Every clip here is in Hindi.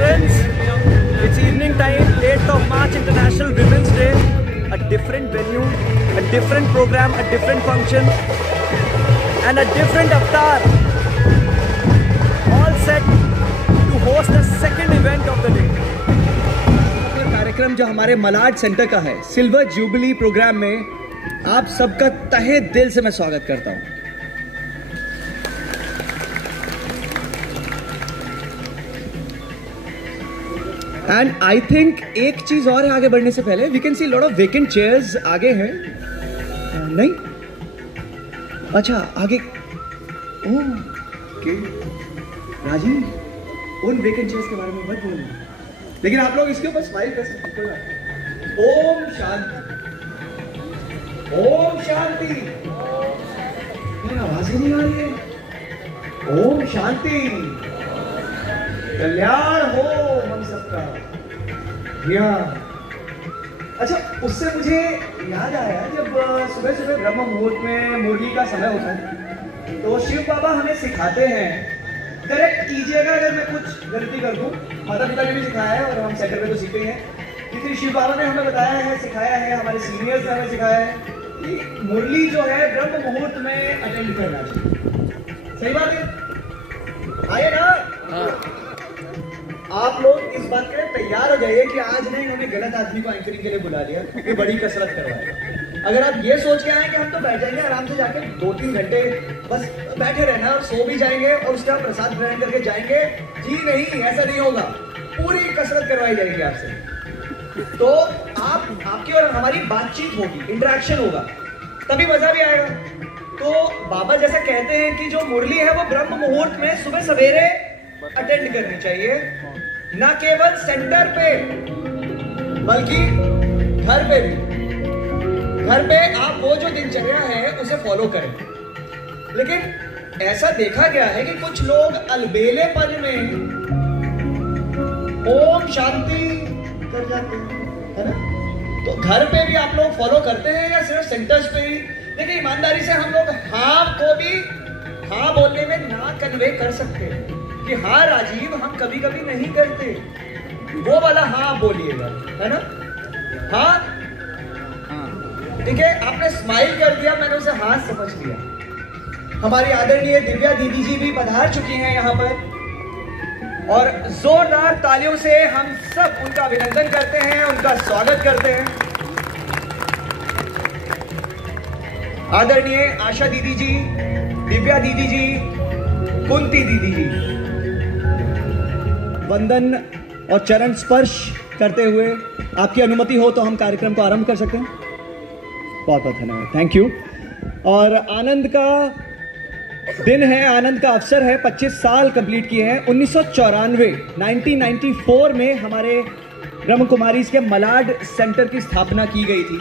friends, it's evening time, 8th of March, International Women's Day. A different venue, a different program, a different function, and a different avatar. All set to host the second event of the day. कार्यक्रम जो हमारे मलाड सेंटर का है, सिल्वर जुबली प्रोग्राम में आप सबका तहे दिल से मैं स्वागत करता हूं। एंड आई थिंक एक चीज और है आगे बढ़ने से पहले, we can see lot of vacant chairs आगे हैं। नहीं, अच्छा आगे, ओके राजीव, उन वेकेंट चेयर्स के बारे में मत बोलना, लेकिन आप लोग इसके ऊपर स्माइल कर सकते हैं। ओम शांति, ओम शांति। आवाज ही नहीं आ रही है। ओम शांति, कल्याण हो हम सबका। अच्छा, उससे मुझे याद आया, जब सुबह सुबह ब्रह्म मुहूर्त में मुरली का समय होता है तो शिव बाबा हमें सिखाते हैं, करेक्ट कीजिएगा अगर मैं कुछ गलती कर दूं, माता पिता ने भी सिखाया है और हम सेंटर में तो सीखते हैं, लेकिन शिव बाबा ने हमें बताया है, सिखाया है, हमारे सीनियर्स ने हमें सिखाया है कि मुरली जो है ब्रह्म मुहूर्त में अटेंड करना चाहिए। सही बात है, आइए ना। आप लोग इस बात के लिए तैयार हो जाइए कि आज नहीं उन्होंने गलत आदमी को एंकरिंग के लिए बुला लिया, ये बड़ी कसरत करवाए। अगर आप ये सोच के आए कि हम तो बैठ जाएंगे आराम से, जाके 2-3 घंटे बस बैठे रहना और सो भी जाएंगे और उसके बाद प्रसाद ग्रहण करके जाएंगे, जी नहीं, ऐसा नहीं होगा। पूरी कसरत करवाई जाएगी आपसे। तो आपकी और हमारी बातचीत होगी, इंटरेक्शन होगा, तभी मजा भी आएगा। तो बाबा जैसे कहते हैं कि जो मुरली है वो ब्रह्म मुहूर्त में सुबह सवेरे अटेंड करनी चाहिए, ना केवल सेंटर पे बल्कि घर पे भी। घर पे आप वो जो दिनचर्या है उसे फॉलो करें, लेकिन ऐसा देखा गया है कि कुछ लोग अलबेलेपन में ओम शांति कर जाते हैं, है ना। तो घर पे भी आप लोग फॉलो करते हैं या सिर्फ सेंटर्स पे ही? देखिए, ईमानदारी से हम लोग हाँ को भी हाँ बोलने में ना कन्वे कर सकते हैं कि हाँ राजीव, हम कभी कभी नहीं करते, वो वाला हाँ बोलिएगा, है ना। हाँ, ठीक है, आपने स्माइल कर दिया, मैंने उसे हाँ समझ लिया। हमारी आदरणीय दिव्या दीदी जी भी पधार चुकी हैं यहाँ पर, और जोरदार तालियों से हम सब उनका अभिनंदन करते हैं, उनका स्वागत करते हैं। आदरणीय आशा दीदी जी, दिव्या दीदी जी, कुंती दीदी जी, वंदन और चरण स्पर्श करते हुए आपकी अनुमति हो तो हम कार्यक्रम को आरंभ कर सकते हैं। बहुत बहुत धन्यवाद, थैंक यू। और आनंद का दिन है, आनंद का अवसर है। 25 साल कंप्लीट किए हैं। 1994 में हमारे ब्रह्म कुमारीज के मलाड सेंटर की स्थापना की गई थी,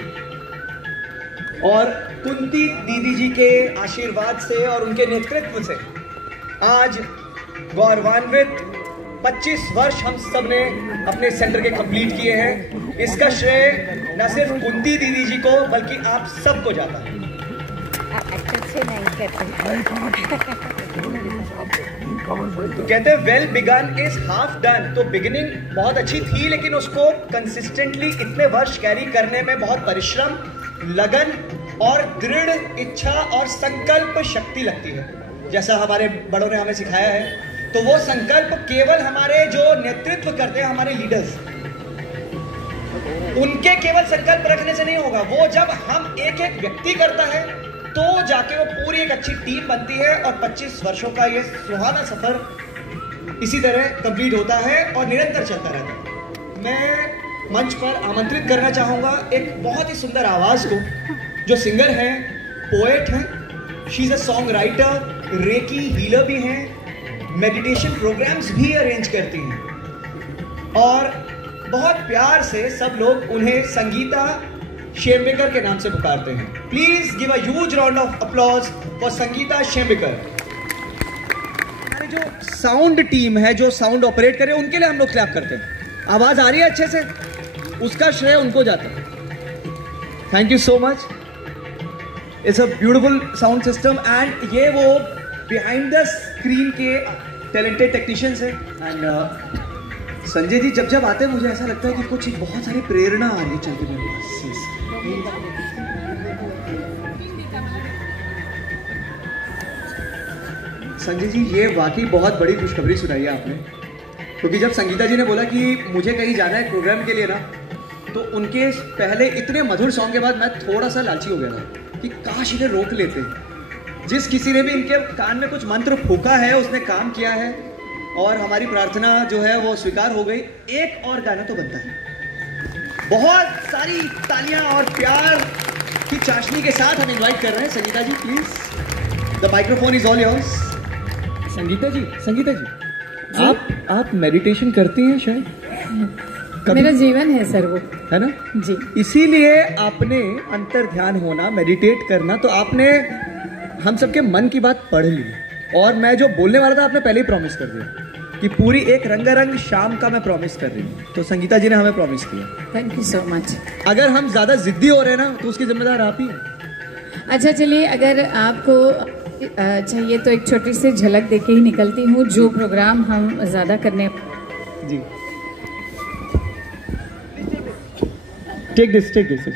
और कुंती दीदी जी के आशीर्वाद से और उनके नेतृत्व से आज गौरवान्वित 25 वर्ष हम सब ने अपने सेंटर के कंप्लीट किए हैं। इसका श्रेय न सिर्फ कुंती दीदी जी को बल्कि आप सबको जाता है। तो कहते हैं well begun is half done. तो बिगिनिंग बहुत अच्छी थी, लेकिन उसको कंसिस्टेंटली इतने वर्ष कैरी करने में बहुत परिश्रम, लगन और दृढ़ इच्छा और संकल्प शक्ति लगती है, जैसा हमारे बड़ों ने हमें सिखाया है। तो वो संकल्प केवल हमारे जो नेतृत्व करते हैं, हमारे लीडर्स, उनके केवल संकल्प रखने से नहीं होगा। वो जब हम एक एक व्यक्ति करता है तो जाके वो पूरी एक अच्छी टीम बनती है, और 25 वर्षों का ये सुहाना सफर इसी तरह कंप्लीट होता है और निरंतर चलता रहता है। मैं मंच पर आमंत्रित करना चाहूंगा एक बहुत ही सुंदर आवाज को, जो सिंगर हैं, पोएट हैं, she is a song writer, recce healer भी हैं, मेडिटेशन प्रोग्राम्स भी अरेंज करती हैं, और बहुत प्यार से सब लोग उन्हें संगीता शेम्बेकर के नाम से पुकारते हैं। Please give a huge round of applause for Sangeeta Shembekar. हमारी जो साउंड टीम है, जो साउंड ऑपरेट करे, उनके लिए हम लोग क्लैप करते हैं। आवाज आ रही है अच्छे से, उसका श्रेय उनको जाता है। Thank you so much. It's a beautiful sound system, and ये वो बिहाइंड द स्क्रीन के टैलेंटेड टेक्नीशियंस हैं, एंड संजय जी जब आते हैं मुझे ऐसा लगता है कि कुछ बहुत सारी प्रेरणा आ रही चल के मेरे पास। संजय जी ये वाकई बहुत बड़ी खुशखबरी सुनाई है आपने, क्योंकि जब संगीता जी ने बोला कि मुझे कहीं जाना है प्रोग्राम के लिए ना, तो उनके पहले इतने मधुर सॉन्ग के बाद मैं थोड़ा सा लालची हो गया था कि काश इन्हें रोक लेते। जिस किसी ने भी इनके कान में कुछ मंत्र फूका है उसने काम किया है और हमारी प्रार्थना जो है वो स्वीकार हो गई। एक और गाना तो बनता है। बहुत सारी तालियां और प्यार की चाशनी के साथ हम इनवाइट कर रहे हैं Sangeeta ji, please the microphone is all yours. Sangeeta ji आप मेडिटेशन करती हैं शायद? मेरा जीवन है सर वो, है ना जी। इसीलिए आपने अंतर ध्यान होना, मेडिटेट करना, तो आपने हम सबके मन की बात पढ़ ली और मैं जो बोलने वाला था आपने पहले ही प्रॉमिस कर दिया कि पूरी एक रंगारंग शाम का मैं प्रॉमिस कर रही हूँ। तो संगीता जी ने हमें प्रॉमिस किया। Thank you so much. अगर हम ज्यादा जिद्दी हो रहे हैं ना तो उसकी जिम्मेदार आप ही हैं। अच्छा चलिए, अगर आपको चाहिए तो एक छोटी सी झलक देके ही निकलती हूँ जो प्रोग्राम हम ज्यादा करने। जी टेक दिस।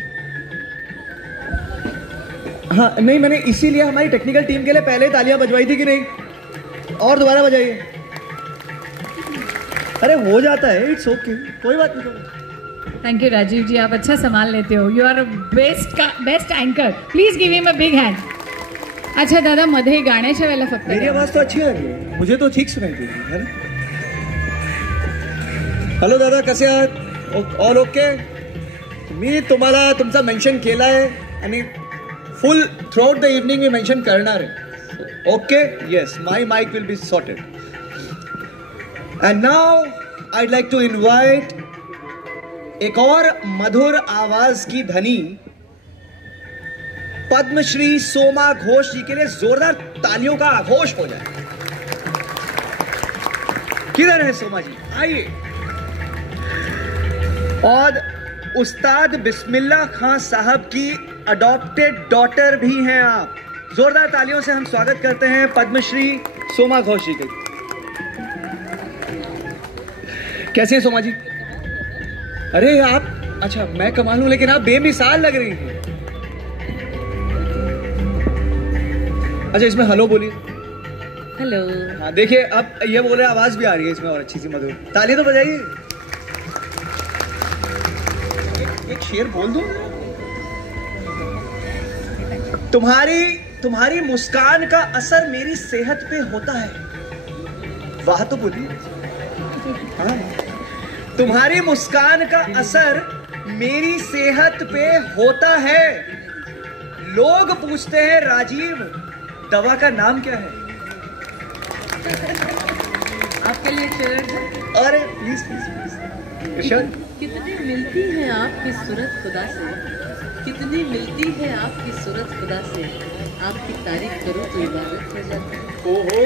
हाँ नहीं, मैंने इसीलिए हमारी टेक्निकल टीम के लिए पहले तालियां बजवाई थी कि नहीं, और दोबारा बजाइए। अरे हो जाता है, इट्स ओके, कोई बात नहीं। थैंक यू राजीव जी, आप अच्छा संभाल लेते हो। You are best anchor, please give him a big hand. अच्छा दादा, मध्ये गाण्याच्या वेळेला फक्त मेरी आवाज तो अच्छी आ रही है, मुझे तो ठीक सुनाई दे रही है। हॅलो दादा, कसे आहात? All okay? मी तुम्हाला तुमचा मेन्शन केला आहे आणि फुल थ्रूआउट द इव्हनिंग मी मेन्शन करणार आहे। Okay, yes, my mic will be sorted. And now I'd like to invite एक और मधुर आवाज की धनी पद्मश्री सोमा घोष जी के लिए जोरदार तालियों का आघोष हो जाए। किधर है सोमा जी, आइए। और उस्ताद बिस्मिल्लाह खान साहब की अडॉप्टेड डॉटर भी हैं आप। जोरदार तालियों से हम स्वागत करते हैं पद्मश्री सोमा घोष जी के। कैसे हैं सोमा जी? अरे आप, अच्छा मैं कमाल हूं लेकिन आप बेमिसाल लग रही हैं। अच्छा इसमें हेलो बोलिए। हेलो। हाँ देखिए, अब ये बोल रहे आवाज भी आ रही है इसमें और अच्छी सी मधुर। ताली तो बजाइए। एक शेर बोल दो। तुम्हारी मुस्कान का असर मेरी सेहत पे होता है। वाह तो बोलिए। हाँ, तुम्हारी मुस्कान का असर मेरी सेहत पे होता है। लोग पूछते हैं राजीव दवा का नाम क्या है? आपके लिए शेर। अरे प्लीज प्लीज प्लीज। कितनी मिलती है आपकी सूरत खुदा से, कितनी मिलती है आपकी सूरत खुदा से, आपकी तारीफ करो तो इबादत हो जाती है। ओहो,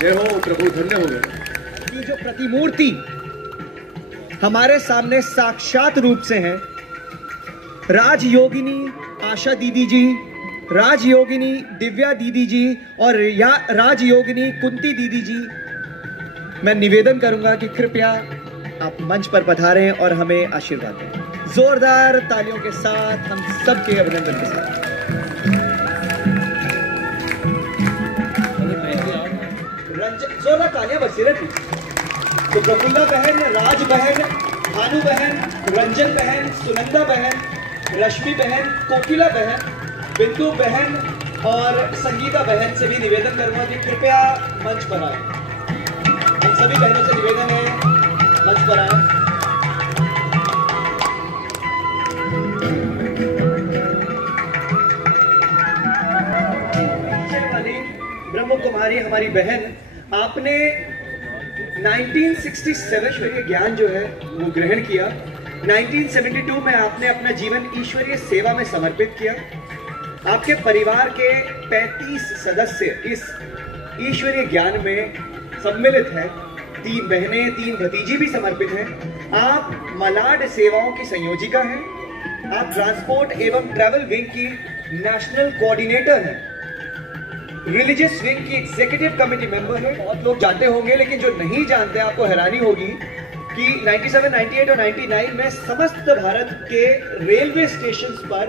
जय हो प्रभु, धन्य हो गए। ये जो प्रतिमूर्ति हमारे सामने साक्षात रूप से है, राजयोगिनी आशा दीदी जी, राजयोगिनी दिव्या दीदी जी और राजयोगिनी कुंती दीदी जी, मैं निवेदन करूंगा कि कृपया आप मंच पर पधारें और हमें आशीर्वाद दें। जोरदार तालियों के साथ, हम सबके अभिनंदन के साथ। जोरदार तालियां बजती रहती। तो प्रफुल्ला बहन, राज बहन, भानु बहन, रंजन बहन, सुनंदा बहन, रश्मि बहन, कोकिला बहन, बिंदु बहन और संगीता बहन से भी निवेदन करूंगा कि कृपया मंच पर आए। हम सभी बहनों से निवेदन है, मंच पर आए। वाली ब्रह्म कुमारी हमारी बहन, आपने 1967 ईश्वरीय ज्ञान जो है वो ग्रहण किया। 1972 में आपने अपना जीवन ईश्वरीय सेवा में समर्पित किया। आपके परिवार के 35 सदस्य इस ईश्वरीय ज्ञान में सम्मिलित हैं। 3 बहनें, 3 भतीजी भी समर्पित हैं। आप मलाड सेवाओं की संयोजिका हैं। आप ट्रांसपोर्ट एवं ट्रैवल विंग की नेशनल कोऑर्डिनेटर हैं। रिलीजियस विंग की एग्जीक्यूटिव कमेटी मेंबर है। बहुत लोग जानते होंगे, लेकिन जो नहीं जानते आपको हैरानी होगी कि 97, 98 और 99 में समस्त भारत के रेलवे स्टेशंस पर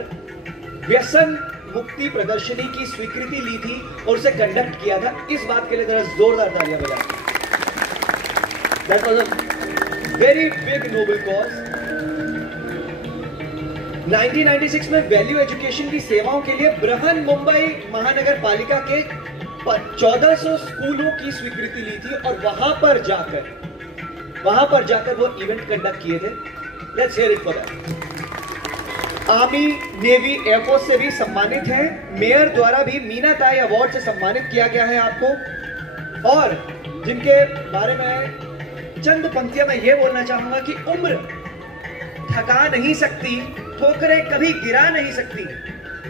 व्यसन मुक्ति प्रदर्शनी की स्वीकृति ली थी और उसे कंडक्ट किया था। इस बात के लिए जरा जोरदार तालियां बजाएं। That was a very big noble cause। 1996 में वैल्यू एजुकेशन की सेवाओं के लिए बृहन मुंबई महानगर पालिका के 1400 स्कूलों की स्वीकृति ली थी और वहां पर जाकर वो इवेंट कंडक्ट किए थे। Let's hear it for that. Army, navy, air force से भी सम्मानित हैं। मेयर द्वारा भी मीना ताई अवार्ड से सम्मानित किया गया है आपको। और जिनके बारे में चंद पंक्तियां मैं ये बोलना चाहूंगा कि उम्र थका नहीं सकती, ठोकरें कभी गिरा नहीं सकती।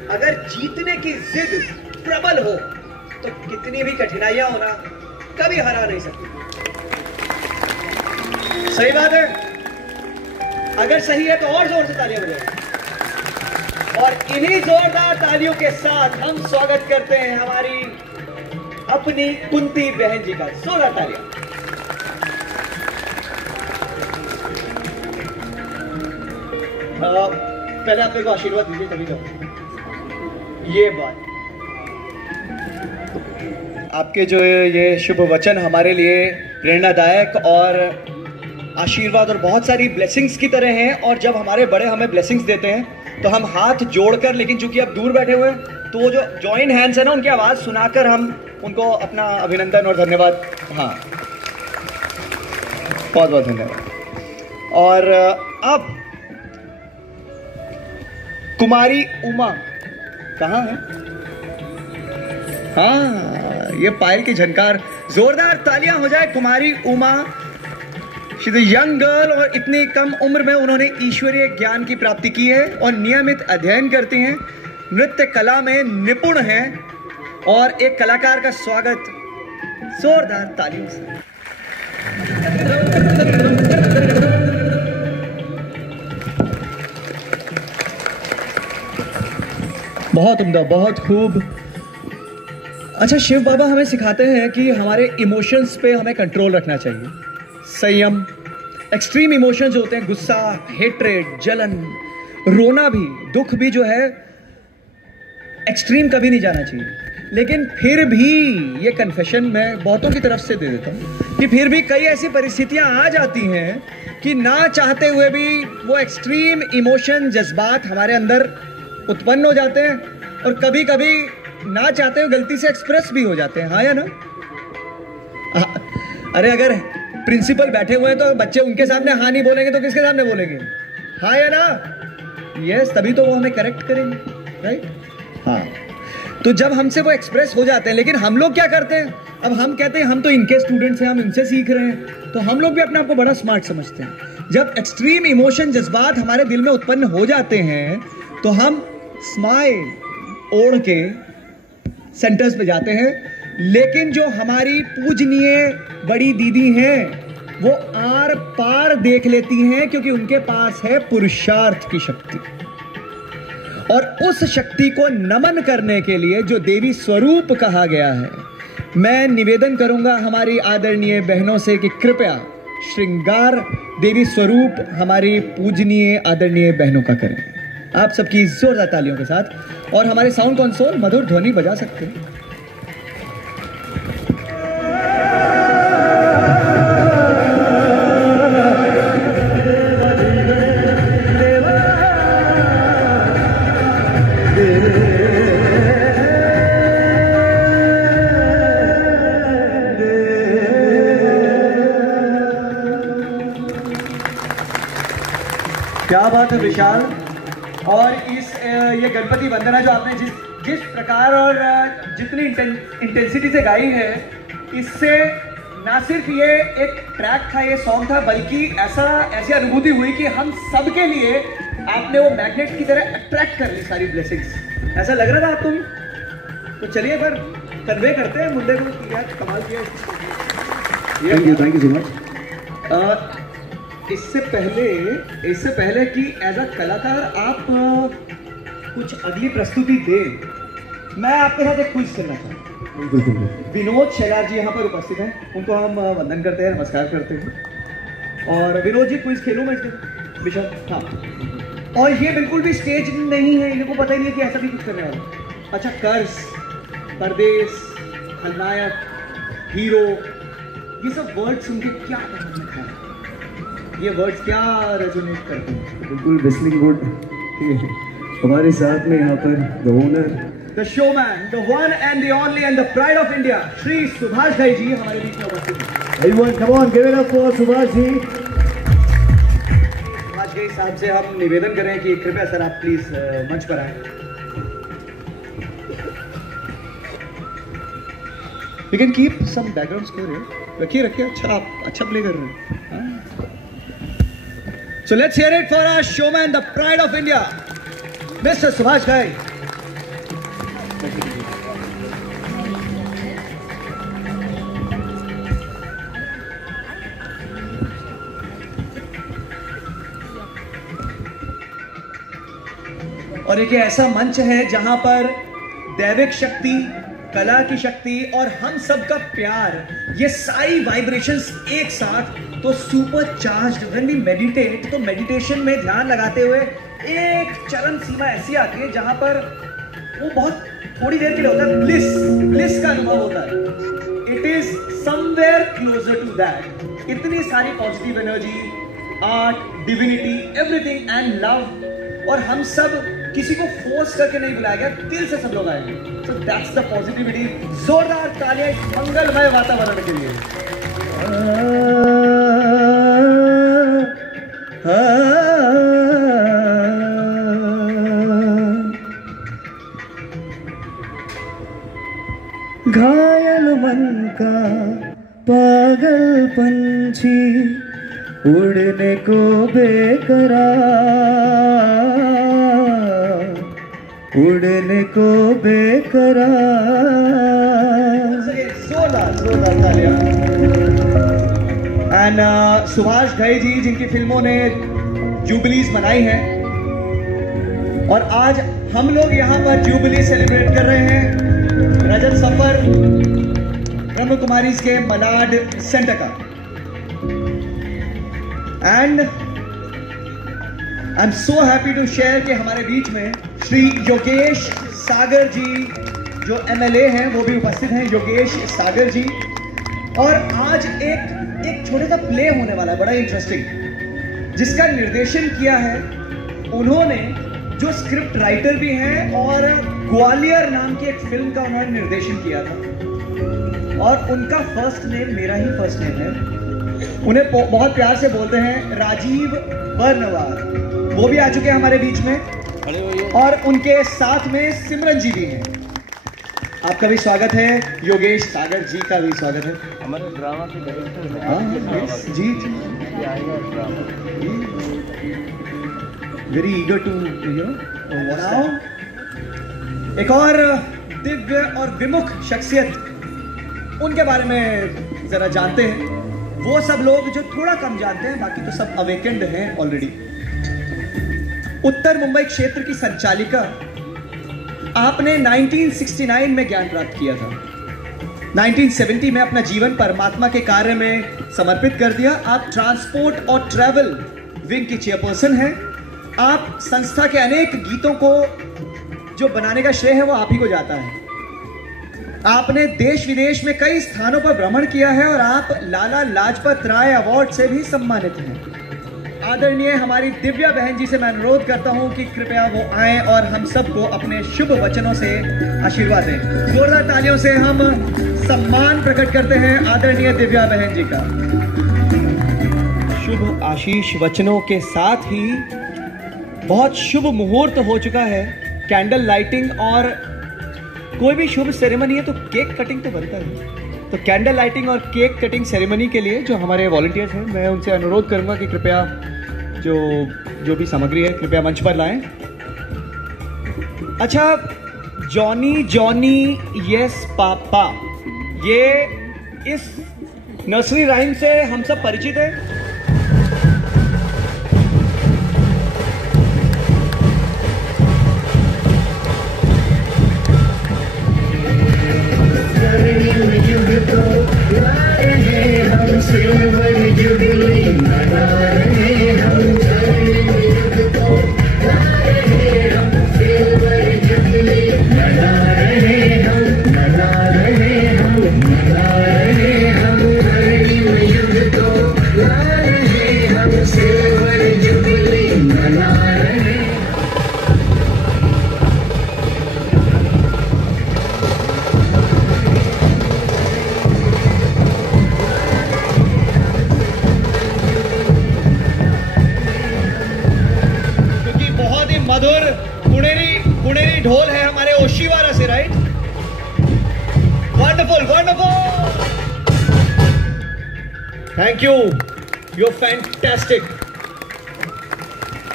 अगर जीतने की जिद प्रबल हो तो कितनी भी कठिनाइयां होना कभी हरा नहीं सकती। सही बात है? अगर सही है तो और जोर से तालियां बजाएं। और इन्हीं जोरदार तालियों के साथ हम स्वागत करते हैं हमारी अपनी कुंती बहन जी का। जोरदार तालियां। पहले आप मेरे को आशीर्वाद दीजिए तभी तो। ये बात आपके जो ये शुभ वचन हमारे लिए प्रेरणादायक और आशीर्वाद और बहुत सारी ब्लेसिंग्स की तरह हैं। और जब हमारे बड़े हमें ब्लेसिंग्स देते हैं तो हम हाथ जोड़कर, लेकिन चूंकि आप दूर बैठे हुए हैं तो वो जो जॉइंट हैंड्स है ना, उनकी आवाज़ सुनाकर हम उनको अपना अभिनंदन और धन्यवाद, हाँ बहुत बहुत धन्यवाद। और अब कुमारी उमा कहाँ है? हाँ, ये पायल की झनकार। जोरदार तालियां हो जाए Kumari Uma. She is a young girl और इतनी कम उम्र में उन्होंने ईश्वरीय ज्ञान की प्राप्ति की है और नियमित अध्ययन करती हैं, नृत्य कला में निपुण हैं और एक कलाकार का स्वागत जोरदार तालियों से। बहुत उम्दा, बहुत खूब। अच्छा, शिव बाबा हमें सिखाते हैं कि हमारे इमोशंस पे हमें कंट्रोल रखना चाहिए, संयम। एक्सट्रीम इमोशंस होते हैं, गुस्सा, हेट्रेड, जलन, रोना भी, दुख भी जो है एक्सट्रीम कभी नहीं जाना चाहिए। लेकिन फिर भी ये कन्फेशन मैं बहुतों की तरफ से दे देता हूँ कि फिर भी कई ऐसी परिस्थितियाँ आ जाती हैं कि ना चाहते हुए भी वो एक्सट्रीम इमोशन, जज्बात हमारे अंदर उत्पन्न हो जाते हैं और कभी कभी ना चाहते हुए गलती से एक्सप्रेस भी हो जाते हैं। हाँ या ना? अरे अगर प्रिंसिपल बैठे हुए हैं तो बच्चे उनके सामने हाँ नहीं बोलेंगे तो किसके सामने बोलेंगे? हाँ या ना? यस, तभी तो वो हमें करेक्ट करेंगे, राइट? हाँ, तो जब हमसे वो एक्सप्रेस हो जाते हैं, लेकिन हम लोग क्या करते हैं? अब हम कहते हैं हम तो इनके स्टूडेंट्स हैं, हम इनसे सीख रहे हैं, तो हम लोग भी अपने आप को बड़ा स्मार्ट समझते हैं। जब एक्सट्रीम इमोशन, जज्बात हमारे दिल में उत्पन्न हो जाते हैं तो हम स्माइल ओढ़ के सेंटर्स पे जाते हैं। लेकिन जो हमारी पूजनीय बड़ी दीदी हैं वो आर पार देख लेती हैं, क्योंकि उनके पास है पुरुषार्थ की शक्ति। और उस शक्ति को नमन करने के लिए जो देवी स्वरूप कहा गया है, मैं निवेदन करूंगा हमारी आदरणीय बहनों से कि कृपया श्रृंगार देवी स्वरूप हमारी पूजनीय आदरणीय बहनों का करें। आप सबकी जोरदार तालियों के साथ। और हमारे साउंड कंसोल मधुर ध्वनि बजा सकते हैं। क्या बात है विशाल। और इस ये गणपति वंदना जो आपने जिस प्रकार और जितनी इंटेंसिटी से गाई है, इससे ना सिर्फ ये एक ट्रैक था, ये सॉन्ग था, बल्कि ऐसी अनुभूति हुई कि हम सबके लिए आपने वो मैग्नेट की तरह अट्रैक्ट कर ली सारी ब्लेसिंग्स। ऐसा लग रहा था आपको भी? तो चलिए पर कन्वे करते हैं मुद्दे को। यार कमाल किया। Thank you so much. इससे पहले कि एज अ कलाकार आप कुछ अगली प्रस्तुति दें, मैं आपके साथ एक क्विज करना चाहता हूँ। विनोद शेलार जी यहाँ पर उपस्थित हैं, उनको हम वंदन करते हैं, नमस्कार करते हैं। और विनोद जी क्विज खेलूँ मैं इसके विषय? हाँ। और ये बिल्कुल भी स्टेज नहीं है, इनको पता ही नहीं है कि ऐसा भी कुछ करने वाला। अच्छा, कर्ज, परदेश, खलनायक, हीरो, ये सब वर्ड्स सुन के क्या पता है, ये वर्ड्स क्या रेजोनेट करते हैं? बिल्कुल विस्लिंग गुड। हमारे साथ में यहाँ पर the owner, the showman, the one and the only and the pride of India, Shri Subhash Ghai ji हमारे बीच में उपस्थित हैं। Everyone come on, give it up for Subhash ji. Subhash Ghai साहब से हम निवेदन करें कि कृपया सर आप प्लीज मंच पर आएं। You can keep some background score here. रखिए, अच्छा आप अच्छा प्ले कर रहे हैं। So let's hear it for our showman, the pride of India, Mr. Subhash Ghai. और एक ऐसा मंच है जहां पर दैविक शक्ति, कला की शक्ति और हम सब का प्यार, ये सारी वाइब्रेशंस एक साथ, तो super charged. When we meditate, तो मेडिटेशन में ध्यान लगाते हुए एक चरम सीमा ऐसी आती है जहां पर वो बहुत थोड़ी देर के लिए होता है, ब्लिस का अनुभव होता है। It is somewhere closer to that. इतनी सारी positive energy, art, divinity, everything and love, और हम सब किसी को फोर्स करके नहीं बुलाया गया, दिल से सब लोग आएंगे। So that's the positivity. जोरदार तालियां मंगलमय वातावरण के लिए। घायल मन का पागल पंछी, उड़ने को बेकरार, उड़ने को बेकरार। जोरदार तालियां। एंड सुभाष घई जी, जिनकी फिल्मों ने जुबलीज मनाई हैं, और आज हम लोग यहाँ पर जुबली सेलिब्रेट कर रहे हैं रजत सफर ब्रह्म कुमारीज के मलाड सेंटर का। And I am so happy to share कि हमारे बीच में श्री योगेश सागर जी, जो MLA हैं, वो भी उपस्थित हैं, योगेश सागर जी। और आज एक छोटा सा प्ले होने वाला है, बड़ा इंटरेस्टिंग, जिसका निर्देशन किया है उन्होंने, जो स्क्रिप्ट राइटर भी हैं, और ग्वालियर नाम की एक फिल्म का उन्होंने निर्देशन किया था। और उनका फर्स्ट नेम मेरा ही फर्स्ट नेम है। उन्हें बहुत प्यार से बोलते हैं राजीव बर्नवाल। वो भी आ चुके हैं हमारे बीच में, और उनके साथ में सिमरन जी भी हैं। आपका भी स्वागत है, योगेश सागर जी का भी स्वागत है। हमारे ड्रामा के डायरेक्टर हैं। जी, वेरी ईगर टू नाउ। एक और दिव्य और विमुख शख्सियत, उनके बारे में जरा जानते हैं। वो सब लोग जो थोड़ा कम जानते हैं, बाकी तो सब अवेकेंड हैं ऑलरेडी। उत्तर मुंबई क्षेत्र की संचालिका, आपने 1969 में ज्ञान प्राप्त किया था। 1970 में अपना जीवन परमात्मा के कार्य में समर्पित कर दिया। आप ट्रांसपोर्ट और ट्रैवल विंग की चेयरपर्सन हैं। आप संस्था के अनेक गीतों को जो बनाने का श्रेय है वो आप ही को जाता है। आपने देश विदेश में कई स्थानों पर भ्रमण किया है, और आप लाला लाजपत राय अवार्ड से भी सम्मानित हैं। आदरणीय हमारी दिव्या बहन जी से मैं अनुरोध करता हूं कि कृपया वो आएं और हम सबको अपने शुभ वचनों से आशीर्वाद दें। जोरदार तालियों से हम सम्मान प्रकट करते हैं आदरणीय दिव्या बहन जी का। शुभ आशीष वचनों के साथ ही बहुत शुभ मुहूर्त हो चुका है। कैंडल लाइटिंग, और कोई भी शुभ सेरेमनी है तो केक कटिंग तो बनता है। तो कैंडल लाइटिंग और केक कटिंग सेरेमनी के लिए जो हमारे वॉलंटियर्स हैं, मैं उनसे अनुरोध करूंगा कि कृपया जो भी सामग्री है कृपया मंच पर लाएं। अच्छा, जॉनी जॉनी यस पापा, ये इस नर्सरी राइम से हम सब परिचित हैं। मधुर पुणेरी ढोल है हमारे ओशिवारा से, right? Wonderful wonderful, thank you, you are fantastic.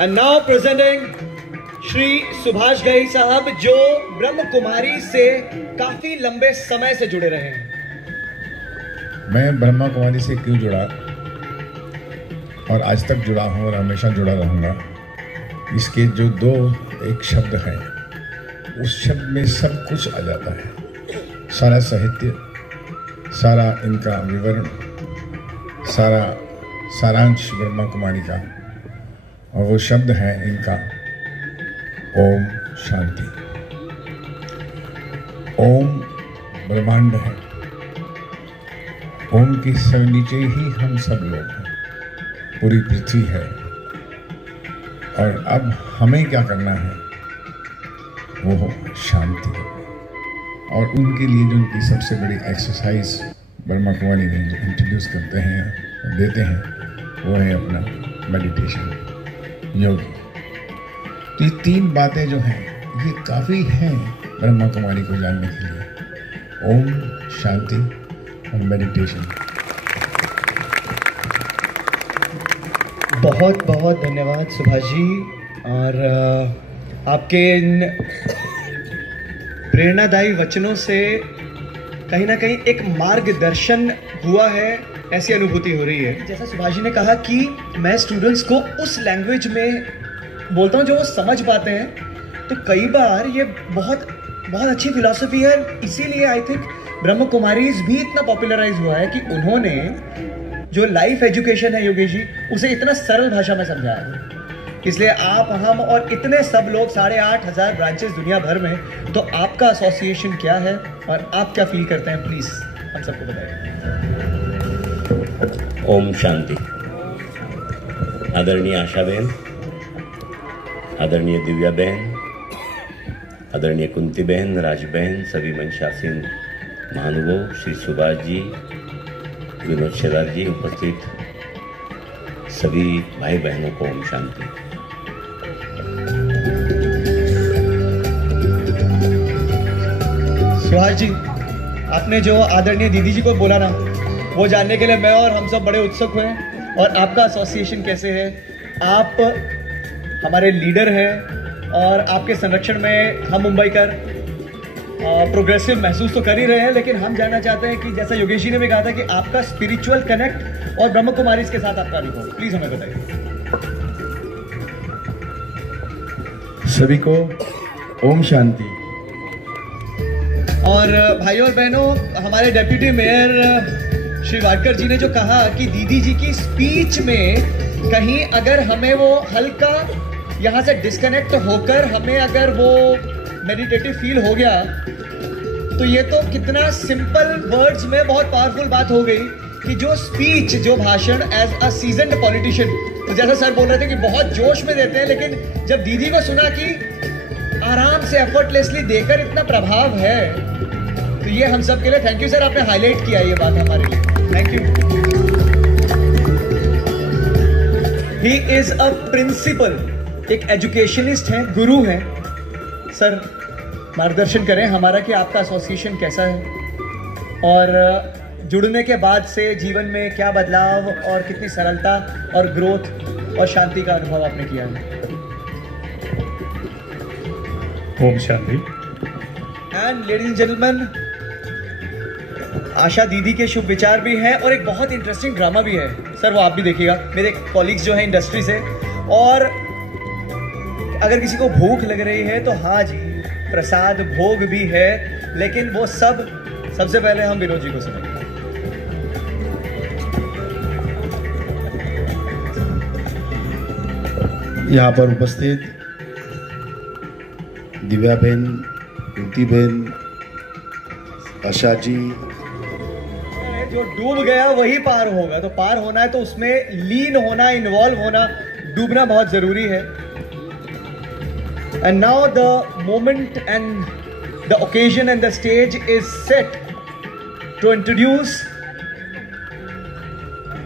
And now presenting Shri Subhash Ghai sahab, जो ब्रह्म कुमारी से काफी लंबे समय से जुड़े रहे हैं। मैं ब्रह्मा कुमारी से क्यों जुड़ा और आज तक जुड़ा हूँ और हमेशा जुड़ा रहूँगा, इसके जो दो एक शब्द है, उस शब्द में सब कुछ आ जाता है। सारा साहित्य, सारा इनका विवरण, सारा सारांश ब्रह्मा कुमारी का, और वो शब्द है इनका ओम शांति। ओम ब्रह्मांड है, ओम के सब नीचे ही हम सब लोग हैं, पूरी पृथ्वी है। और अब हमें क्या करना है, वो हो शांति। और उनके लिए जो उनकी सबसे बड़ी एक्सरसाइज ब्रह्मा कुमारी ने जो इंट्रोड्यूस करते हैं, देते हैं, वो है अपना मेडिटेशन, योग। तो ये तीन बातें जो हैं, ये काफ़ी हैं ब्रह्मा कुमारी को जानने के लिए। ओम, शांति और मेडिटेशन। बहुत बहुत धन्यवाद सुभाष जी, और आपके इन प्रेरणादायी वचनों से कहीं ना कहीं एक मार्गदर्शन हुआ है, ऐसी अनुभूति हो रही है। जैसा सुभाष जी ने कहा कि मैं स्टूडेंट्स को उस लैंग्वेज में बोलता हूँ जो वो समझ पाते हैं, तो कई बार ये बहुत बहुत अच्छी फिलॉसफी है। इसीलिए आई थिंक ब्रह्म कुमारीज भी इतना पॉपुलराइज हुआ है कि उन्होंने जो लाइफ एजुकेशन है योगेश जी, उसे इतना सरल भाषा में समझाया है। इसलिए आप, हम और इतने सब लोग, 8,500 ब्रांचेस दुनिया भर में, तो आपका एसोसिएशन क्या है और आप क्या फील करते हैं, प्लीज हम सबको बताइए। ओम शांति। आदरणीय आशा बहन, आदरणीय दिव्या बहन, आदरणीय कुंती बहन, राज बहन, सभी मंचासीन महानुभाव, श्री सुभाष जी, विनोद शेलार जी, उपस्थित सभी भाई बहनों को ओम शांति। सुभाष जी, आपने जो आदरणीय दीदी जी को बोला ना, वो जानने के लिए मैं और हम सब बड़े उत्सुक हुए। और आपका एसोसिएशन कैसे है? आप हमारे लीडर हैं और आपके संरक्षण में हम मुंबईकर प्रोग्रेसिव महसूस तो कर ही रहे हैं, लेकिन हम जानना चाहते हैं कि जैसा योगेश जी ने भी कहा था कि आपका स्पिरिचुअल कनेक्ट और ब्रह्म कुमारी के साथ आपका अनुभव, प्लीज हमें बताइए। सभी को ओम शांति। और भाइयों और बहनों, हमारे डेप्यूटी मेयर श्री वाडकर जी ने जो कहा कि दीदी जी की स्पीच में कहीं अगर हमें वो हल्का यहाँ से डिस्कनेक्ट होकर हमें अगर वो मेडिटेटिव फील हो गया, तो ये तो कितना सिंपल वर्ड्स में बहुत पावरफुल बात हो गई कि जो स्पीच, जो भाषण एज अ सीजन्ड पॉलिटिशियन, तो जैसा सर बोल रहे थे कि बहुत जोश में देते हैं, लेकिन जब दीदी को सुना कि आराम से एफर्टलेसली देकर इतना प्रभाव है, तो ये हम सब के लिए थैंक यू सर, आपने हाईलाइट किया ये बात हमारे लिए, thank you. He is a principal, एक एजुकेशनिस्ट हैं, गुरु हैं। सर मार्गदर्शन करें हमारा कि आपका एसोसिएशन कैसा है और जुड़ने के बाद से जीवन में क्या बदलाव और कितनी सरलता और ग्रोथ और शांति का अनुभव आपने किया है। Om Shanti. And ladies and gentleman, आशा दीदी के शुभ विचार भी हैं और एक बहुत इंटरेस्टिंग ड्रामा भी है सर, वो आप भी देखिएगा, मेरे कॉलीग्स जो हैं इंडस्ट्री से। और अगर किसी को भूख लग रही है तो हाँ जी, प्रसाद भोग भी है, लेकिन वो सब सबसे पहले हम विनोद जी को सुनेंगे। यहाँ पर उपस्थित दिव्या बहन, कुंती बहन, आशा जी, जो डूब गया वही पार होगा, तो पार होना है तो उसमें लीन होना, इन्वॉल्व होना, डूबना बहुत जरूरी है। And now the moment and the occasion and the stage is set to introduce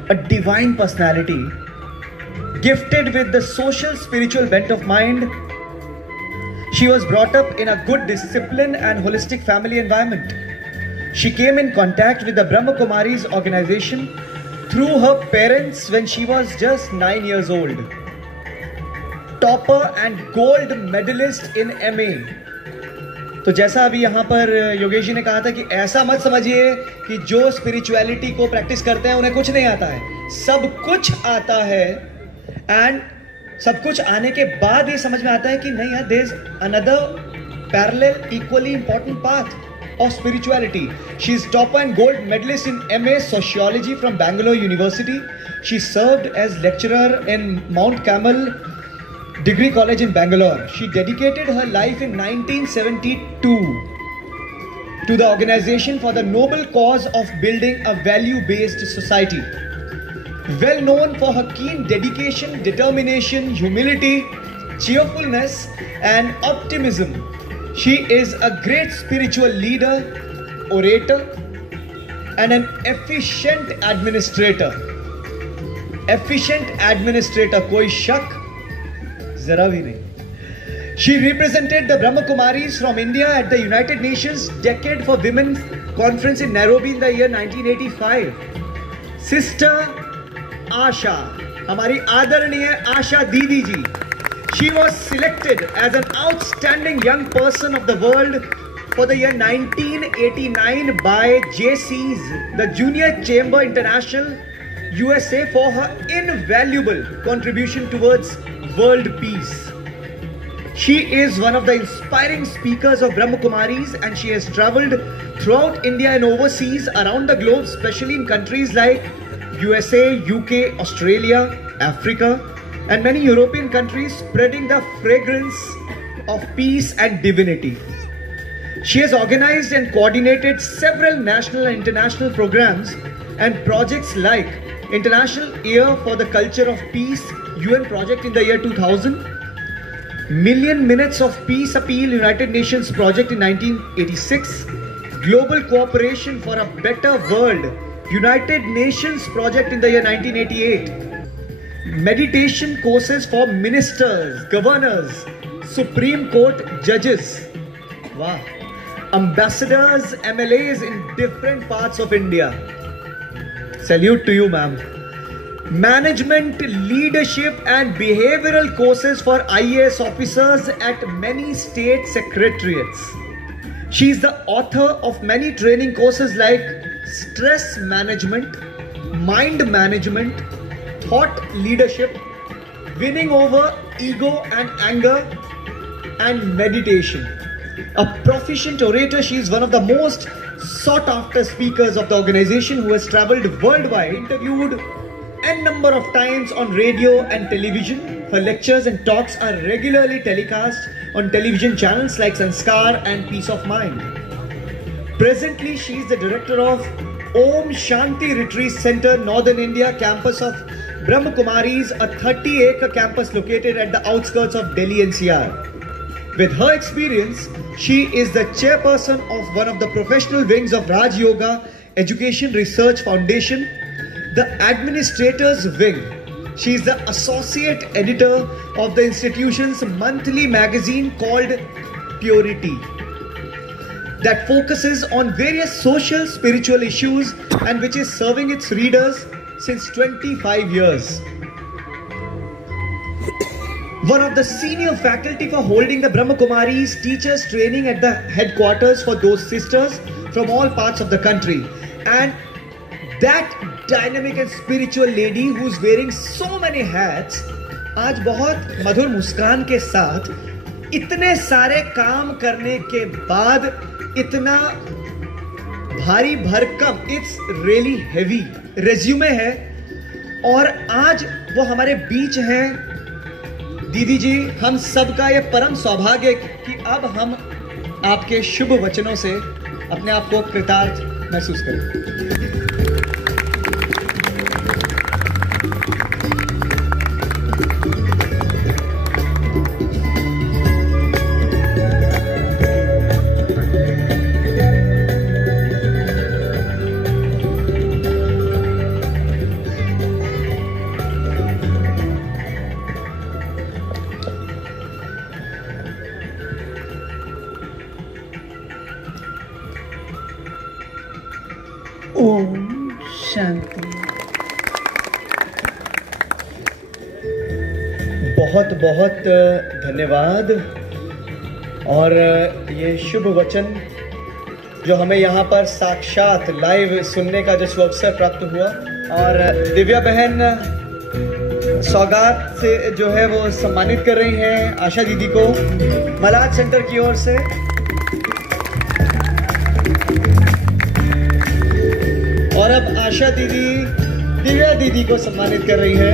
a divine personality gifted with the social spiritual bent of mind, She was brought up in a good discipline and holistic family environment. She came in contact with the Brahma Kumaris organization through her parents when she was just 9 years old. Topper and gold medalist in MA. तो जैसा अभी यहाँ पर योगेश जी ने कहा था कि ऐसा मत समझिए कि जो स्पिरिचुअलिटी को प्रैक्टिस करते हैं उन्हें कुछ नहीं आता है, सब कुछ आता है। एंड सब कुछ आने के बाद ये समझ में आता है कि नहीं यार, there is another parallel equally important path of spirituality. She is topper and gold medallist in MA sociology from Bangalore university. She served as lecturer in Mount Carmel Degree College in Bangalore. She dedicated her life in 1972 to the organization for the noble cause of building a value-based society. Well known for her keen dedication, determination, humility, cheerfulness, and optimism, she is a great spiritual leader, orator, and an efficient administrator. Efficient administrator, कोई शक जरा भी नहीं। She represented the Brahma Kumaris from India at the United Nations Decade for Women Conference in Nairobi in the year 1985. Sister Asha, हमारी आदरणीय आशा दीदी जी, she was selected as an outstanding young person of the world for the year 1989 by JC's, the Junior Chamber International USA, for her invaluable contribution towards world peace. She is one of the inspiring speakers of Brahma Kumaris, and she has traveled throughout India and overseas around the globe, especially in countries like USA, UK, Australia, Africa, and many European countries, spreading the fragrance of peace and divinity. She has organized and coordinated several national and international programs and projects like International Year for the Culture of Peace UN project in the year 2000, Million Minutes of Peace Appeal United Nations project in 1986, Global Cooperation for a Better World United Nations project in the year 1988, meditation courses for ministers, governors, Supreme Court judges, wow, ambassadors, MLAs in different parts of India. Salute to you, ma'am. Management, leadership and behavioral courses for IAS officers at many state secretariats. She is the author of many training courses like stress management, mind management, thought leadership, winning over ego and anger, and meditation. A proficient orator, she is one of the most sought after speakers of the organization who has traveled worldwide, interviewed n number of times on radio and television. Her lectures and talks are regularly telecast on television channels like Sanskar and Peace of Mind. Presently, she is the director of Om Shanti Retreat Center, Northern India campus of Brahma Kumaris, a 30-acre campus located at the outskirts of Delhi NCR. With her experience, she is the chairperson of one of the professional wings of Raj Yoga Education Research Foundation, the Administrators Wing. She is the associate editor of the institution's monthly magazine called Purity, that focuses on various social spiritual issues and which is serving its readers since 25 years. One of the senior faculty for holding the Brahma Kumaris teachers training at the headquarters for those sisters from all parts of the country, and that dynamic and spiritual lady who's wearing so many hats, आज बहुत मधुर मुस्कान के साथ इतने सारे काम करने के बाद इतना भारी भरकम, इट्स रियली हेवी रेज्यूमे है, और आज वो हमारे बीच हैं। दीदी जी, हम सबका ये परम सौभाग्य कि अब हम आपके शुभ वचनों से अपने आप को कृतार्थ महसूस करें। बहुत बहुत धन्यवाद। और ये शुभ वचन जो हमें यहाँ पर साक्षात लाइव सुनने का जो अवसर प्राप्त हुआ, और दिव्या बहन सौगात से जो है वो सम्मानित कर रही हैं आशा दीदी को मलाड सेंटर की ओर से। और अब आशा दीदी दिव्या दीदी को सम्मानित कर रही है।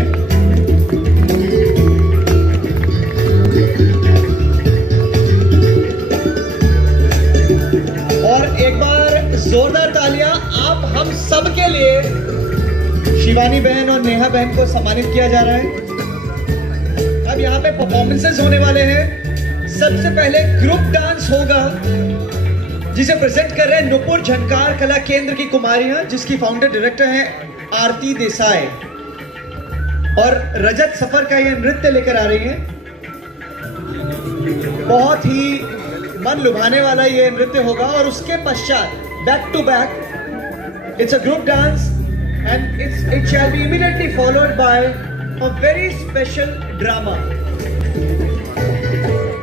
और एक बार जोरदार तालियां आप हम सब के लिए। शिवानी बहन और नेहा बहन को सम्मानित किया जा रहा है। अब यहाँ पे परफॉर्मेंसेस होने वाले हैं। सबसे पहले ग्रुप डांस होगा जिसे प्रेजेंट कर रहे हैं नुपुर झनकार कला केंद्र की कुमारियां, जिसकी फाउंडर डायरेक्टर हैं आरती देसाई, और रजत सफर का ये नृत्य लेकर आ रही है। बहुत ही मन लुभाने वाला ये नृत्य होगा। और उसके पश्चात back to back it's a group dance and it shall be immediately followed by a very special drama.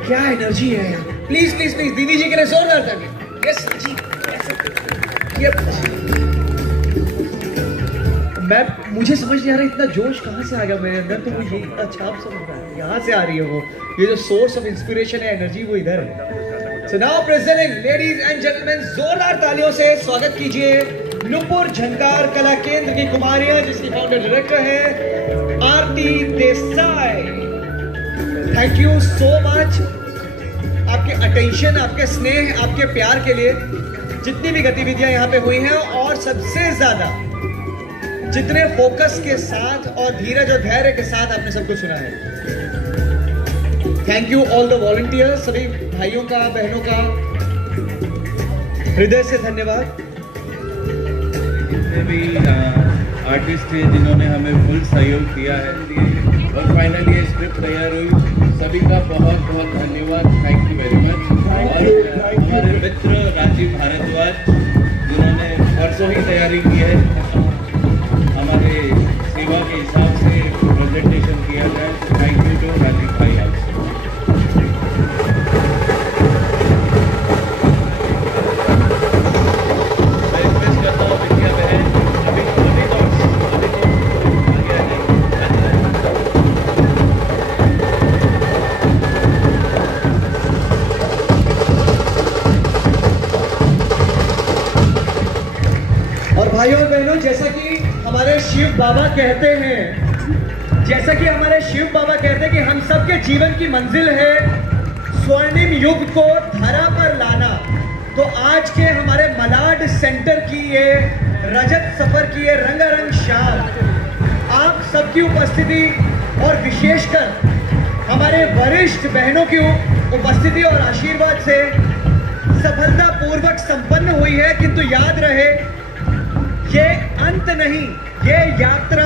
क्या एनर्जी है! प्लीज प्लीज प्लीज दीदी जी के लिए जोरदार तालियां। यस जी, मुझे समझ नहीं आ रहा इतना जोश कहाँ से आ गया मेरे अंदर। तो वो ये इतना छाप समझ रहा है, यहाँ से आ रही है वो, ये जो सोर्स ऑफ इंस्पिरेशन है, एनर्जी, वो इधर है। So now presenting ladies and gentlemen, जोरदार तालियों से स्वागत कीजिए नुपुर झनकार कला केंद्र की कुमारियां, जिसकी फाउंडर डायरेक्टर है Aarti Desai. Thank you so much आपके अटेंशन, आपके स्नेह, आपके प्यार के लिए। जितनी भी गतिविधियां यहाँ पे हुई हैं, और सबसे ज्यादा जितने फोकस के साथ और धीरज और धैर्य के साथ आपने सबको सुना है। Thank you all the volunteers, सभी भाइयों का, बहनों का हृदय से धन्यवाद। जितने भी आर्टिस्ट थे जिन्होंने हमें फुल सहयोग दिया है, और फाइनली ये स्क्रिप्ट तैयार हुई, सभी का बहुत बहुत धन्यवाद। Thank you very much. और हमारे मित्र राजीव भारद्वाज जिन्होंने वर्षों ही तैयारी की है, हमारे सेवा के हिसाब से प्रेजेंटेशन किया जाए। थैंक यू टू राजीव भाई आपसे। भाइयों और बहनों, जैसा कि हमारे शिव बाबा कहते हैं, जैसा कि हमारे शिव बाबा कहते हैं कि हम सबके जीवन की मंजिल है स्वर्णिम युग को धरा पर लाना। तो आज के हमारे मलाड सेंटर की ये रजत सफर की ये रंगारंग शाम, आप सबकी उपस्थिति और विशेषकर हमारे वरिष्ठ बहनों की उपस्थिति और आशीर्वाद से सफलतापूर्वक संपन्न हुई है। किंतु याद रहे, ये अंत नहीं, ये यात्रा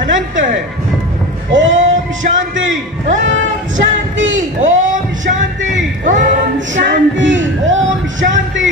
अनंत है। ओम शांति, ओम शांति, ओम शांति, ओम शांति, ओम शांति।